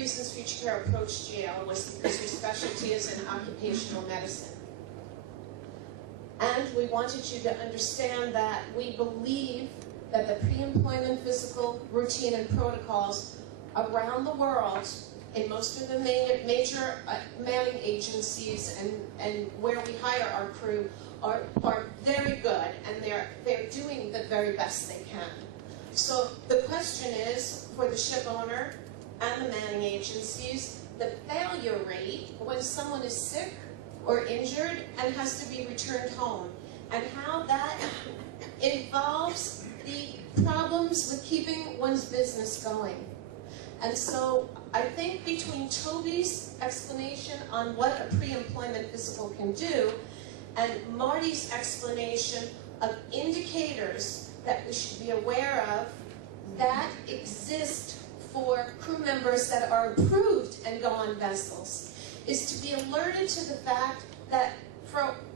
reasons Future Care approached Yale was because your specialty is in occupational medicine. And we wanted you to understand that we believe that the pre-employment physical routine and protocols around the world, in most of the major manning agencies and where we hire our crew, are very good, and they're doing the very best they can. So the question is, for the ship owner and the manning agencies, the failure rate when someone is sick or injured and has to be returned home, and how that involves the problems with keeping one's business going. And so I think between Toby's explanation on what a pre-employment physical can do and Marty's explanation of indicators that we should be aware of that exist for crew members that are approved and go on vessels, is to be alerted to the fact that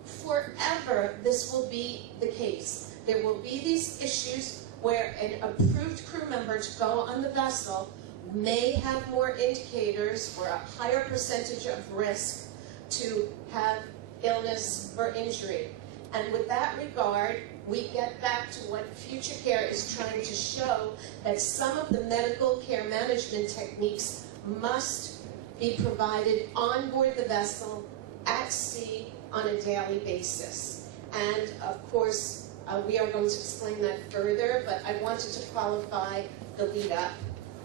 forever this will be the case. There will be these issues where an approved crew member to go on the vessel may have more indicators or a higher percentage of risk to have illness or injury. And with that regard, we get back to what Future Care is trying to show, that some of the medical care management techniques must be provided on board the vessel, at sea, on a daily basis. And of course, we are going to explain that further, but I wanted to qualify the lead up.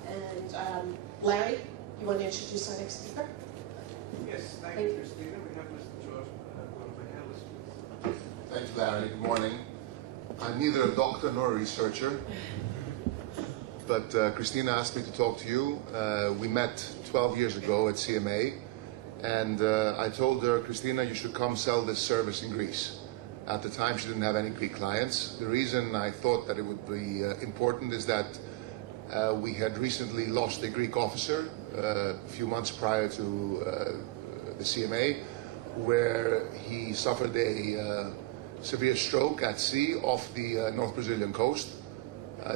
And Larry, you want to introduce our next speaker? Yes, thank you, Cristina. We have Mr. George Gourdomichalis. Thanks, Larry. Good morning. I'm neither a doctor nor a researcher, but Cristina asked me to talk to you. We met 12 years ago at CMA, and I told her, Cristina, you should come sell this service in Greece. At the time, she didn't have any Greek clients. The reason I thought that it would be important is that we had recently lost a Greek officer a few months prior to the CMA, where he suffered a severe stroke at sea off the North Brazilian coast.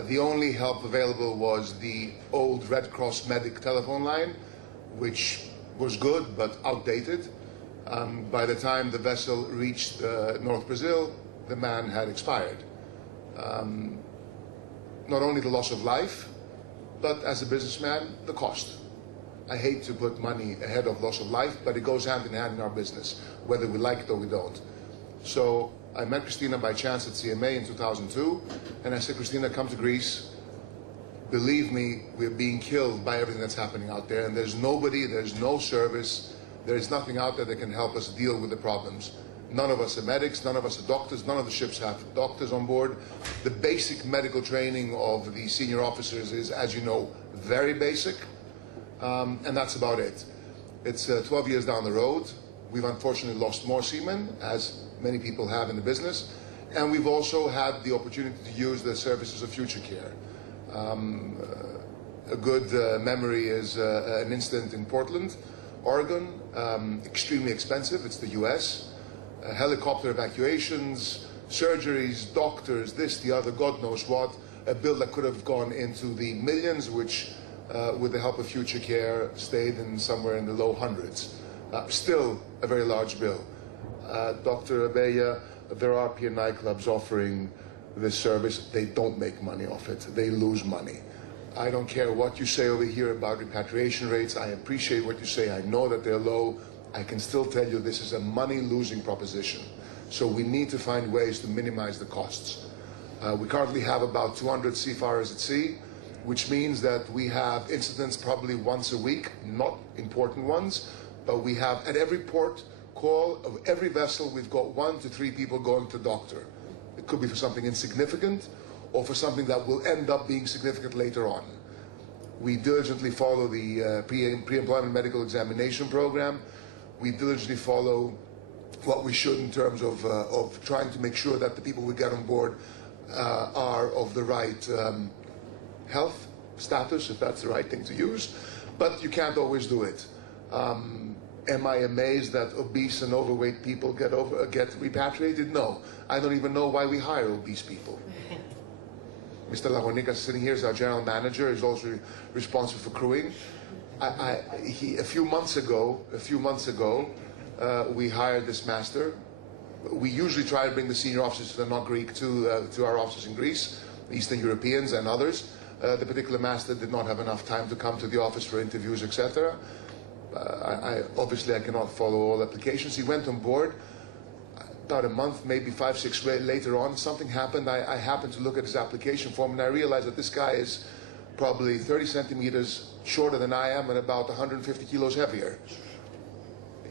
The only help available was the old Red Cross medic telephone line, which was good but outdated. By the time the vessel reached North Brazil, the man had expired. Not only the loss of life, but as a businessman, the cost. I hate to put money ahead of loss of life, but it goes hand in hand in our business, whether we like it or we don't. So I met Cristina by chance at CMA in 2002, and I said, Cristina, come to Greece. Believe me, we're being killed by everything that's happening out there, and there's nobody, there's no service, there's nothing out there that can help us deal with the problems. None of us are medics, none of us are doctors, none of the ships have doctors on board. The basic medical training of the senior officers is, as you know, very basic, and that's about it. It's 12 years down the road. We've unfortunately lost more seamen, as many people have in the business, and we've also had the opportunity to use the services of Future Care. A good memory is an incident in Portland, Oregon, extremely expensive. It's the US. Helicopter evacuations, surgeries, doctors, this, the other, God knows what. A bill that could have gone into the millions, which, with the help of Future Care, stayed in somewhere in the low hundreds. Still a very large bill. Dr. Abeya, there are P&I nightclubs offering this service. They don't make money off it. They lose money. I don't care what you say over here about repatriation rates. I appreciate what you say. I know that they're low. I can still tell you this is a money-losing proposition. So we need to find ways to minimize the costs. We currently have about 200 seafarers at sea, which means that we have incidents probably once a week, not important ones, but we have at every port call of every vessel, we've got 1 to 3 people going to the doctor. It could be for something insignificant or for something that will end up being significant later on. We diligently follow the pre-employment medical examination program. We diligently follow what we should in terms of trying to make sure that the people we get on board are of the right health status, if that's the right thing to use. But you can't always do it. Am I amazed that obese and overweight people get repatriated? No. I don't even know why we hire obese people. Mr. Lagonikas sitting here is our general manager. He's also responsible for crewing. A few months ago, we hired this master. We usually try to bring the senior officers that are not Greek to our offices in Greece, Eastern Europeans and others. The particular master did not have enough time to come to the office for interviews, etc. Obviously I cannot follow all applications. He went on board. About a month, maybe 5, 6 later on, something happened. I happened to look at his application form, and I realized that this guy is probably 30 centimeters shorter than I am and about 150 kilos heavier.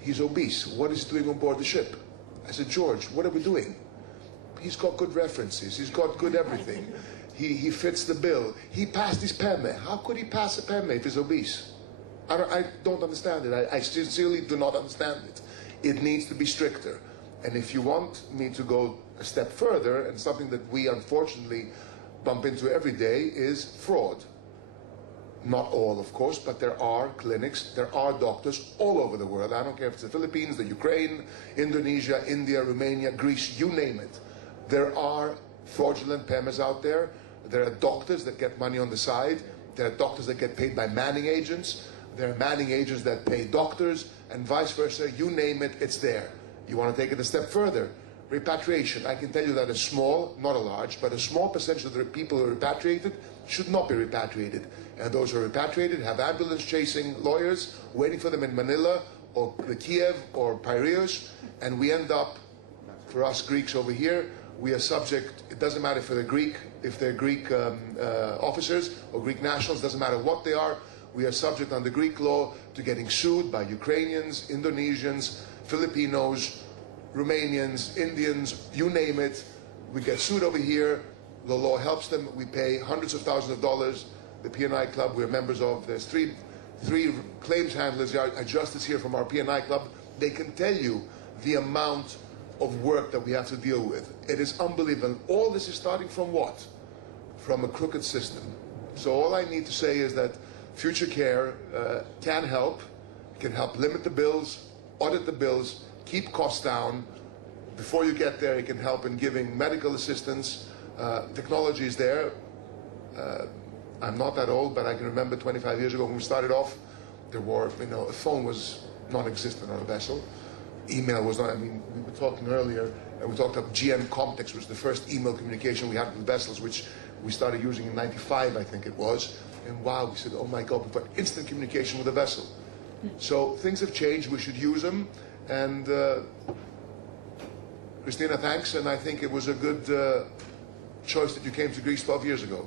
He's obese. What is he doing on board the ship? I said, George, what are we doing? He's got good references. He's got good everything. He fits the bill. He passed his PEME. How could he pass a PEME if he's obese? I don't understand it. I sincerely do not understand it. It needs to be stricter. And if you want me to go a step further, and something that we unfortunately bump into every day, is fraud. Not all, of course, but there are clinics, there are doctors all over the world. I don't care if it's the Philippines, the Ukraine, Indonesia, India, Romania, Greece, you name it. There are fraudulent PEMEs out there. There are doctors that get money on the side. There are doctors that get paid by manning agents. There are manning agents that pay doctors, and vice versa. You name it, it's there. You want to take it a step further. Repatriation. I can tell you that a small, not a large, but a small percentage of the people who are repatriated should not be repatriated. And those who are repatriated have ambulance-chasing lawyers waiting for them in Manila or Kiev or Piraeus, and we end up, for us Greeks over here, we are subject, it doesn't matter if they're Greek officers or Greek nationals, doesn't matter what they are, we are subject under Greek law to getting sued by Ukrainians, Indonesians, Filipinos, Romanians, Indians, you name it. We get sued over here. The law helps them. We pay hundreds of thousands of dollars. The P&I club we're members of, there's three claims handlers are justice here from our P&I club. They can tell you the amount of work that we have to deal with. It is unbelievable. All this is starting from what? From a crooked system. So all I need to say is that Future Care can help limit the bills, audit the bills, keep costs down. Before you get there, it can help in giving medical assistance. Technology is there. I'm not that old, but I can remember 25 years ago when we started off, there were, a phone was non-existent on a vessel. Email was not, we were talking earlier, and we talked about GM Comtex, which was the first email communication we had with vessels, which we started using in '95, I think it was. And wow, we said, oh my God, we've got instant communication with a vessel. So things have changed, we should use them. And Cristina, thanks, and I think it was a good choice that you came to Greece 12 years ago.